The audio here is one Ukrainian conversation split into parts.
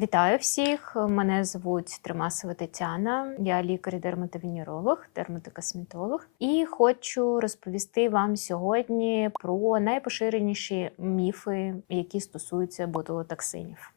Вітаю всіх! Мене звуть Тримасова Тетяна. Я лікар-дерматовенеролог, дерматокосметолог, і хочу розповісти вам сьогодні про найпоширеніші міфи, які стосуються ботулотоксинів.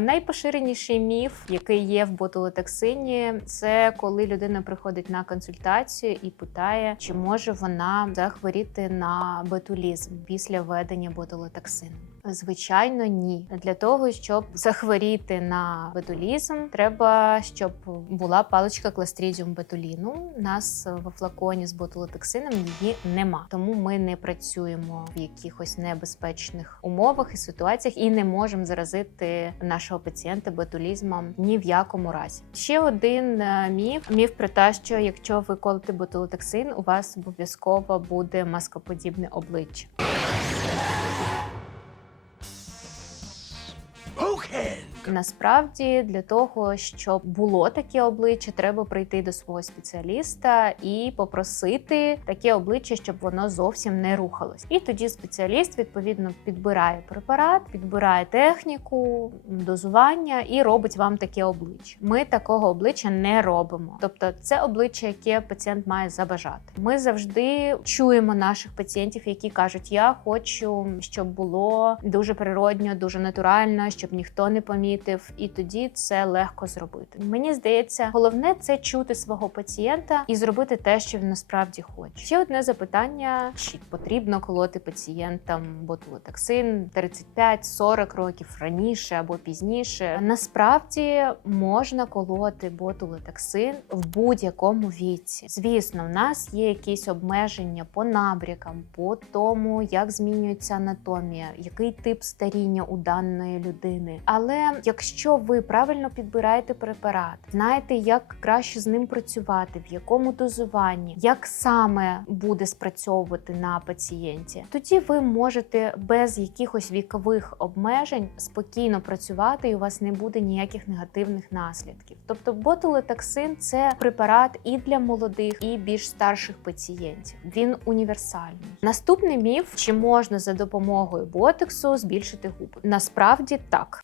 Найпоширеніший міф, який є в ботулотоксині, це коли людина приходить на консультацію і питає, чи може вона захворіти на ботулізм після введення ботулотоксину. Звичайно, ні. Для того, щоб захворіти на ботулізм, треба, щоб була паличка кластрідіум ботуліну. У нас в флаконі з ботулотоксином її нема. Тому ми не працюємо в якихось небезпечних умовах і ситуаціях і не можемо заразити нашого пацієнта ботулізмом ні в якому разі. Ще один е, міф: міф про те, що якщо ви колите ботулотоксин, у вас обов'язково буде маскоподібне обличчя. Насправді для того, щоб було таке обличчя, треба прийти до свого спеціаліста і попросити таке обличчя, щоб воно зовсім не рухалось. І тоді спеціаліст відповідно підбирає препарат, підбирає техніку, дозування і робить вам таке обличчя. Ми такого обличчя не робимо. Тобто, це обличчя, яке пацієнт має забажати. Ми завжди чуємо наших пацієнтів, які кажуть: Я хочу, щоб було дуже природньо, дуже натурально, щоб ніхто не помітив, і тоді це легко зробити. Мені здається, головне це чути свого пацієнта і зробити те, що він насправді хоче. Ще одне запитання: чи потрібно колоти пацієнтам ботулотоксин 35-40 років раніше або пізніше? Насправді можна колоти ботулотоксин в будь-якому віці. Звісно, в нас є якісь обмеження по набрякам, по тому, як змінюється анатомія, який тип старіння у даної людини. Але якщо ви правильно підбираєте препарат, знаєте, як краще з ним працювати, в якому дозуванні, як саме буде спрацьовувати на пацієнті, тоді ви можете без якихось вікових обмежень спокійно працювати, і у вас не буде ніяких негативних наслідків. Тобто, ботулотоксин – це препарат і для молодих, і більш старших пацієнтів. Він універсальний. Наступний міф: чи можна за допомогою ботексу збільшити губи? Насправді так.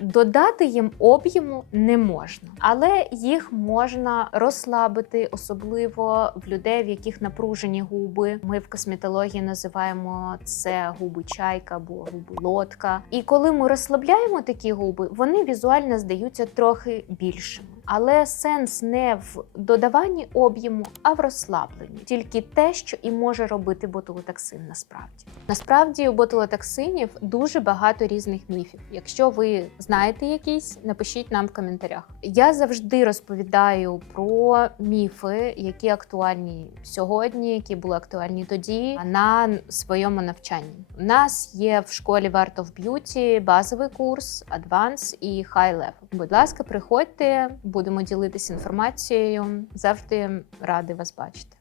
Додати їм об'єму не можна, але їх можна розслабити, особливо в людей, в яких напружені губи. Ми в косметології називаємо це губи чайка або губи лодка. І коли ми розслабляємо такі губи, вони візуально здаються трохи більшими. Але сенс не в додаванні об'єму, а в розслабленні. Тільки те, що і може робити ботулотоксин насправді. Насправді у ботулотоксинів дуже багато різних міфів. Якщо ви знаєте якісь, напишіть нам в коментарях. Я завжди розповідаю про міфи, які актуальні сьогодні, які були актуальні тоді на своєму навчанні. У нас є в школі Art of Beauty базовий курс, Advanced і Level. Будь ласка, приходьте, будемо ділитися інформацією. Завжди ради вас бачити.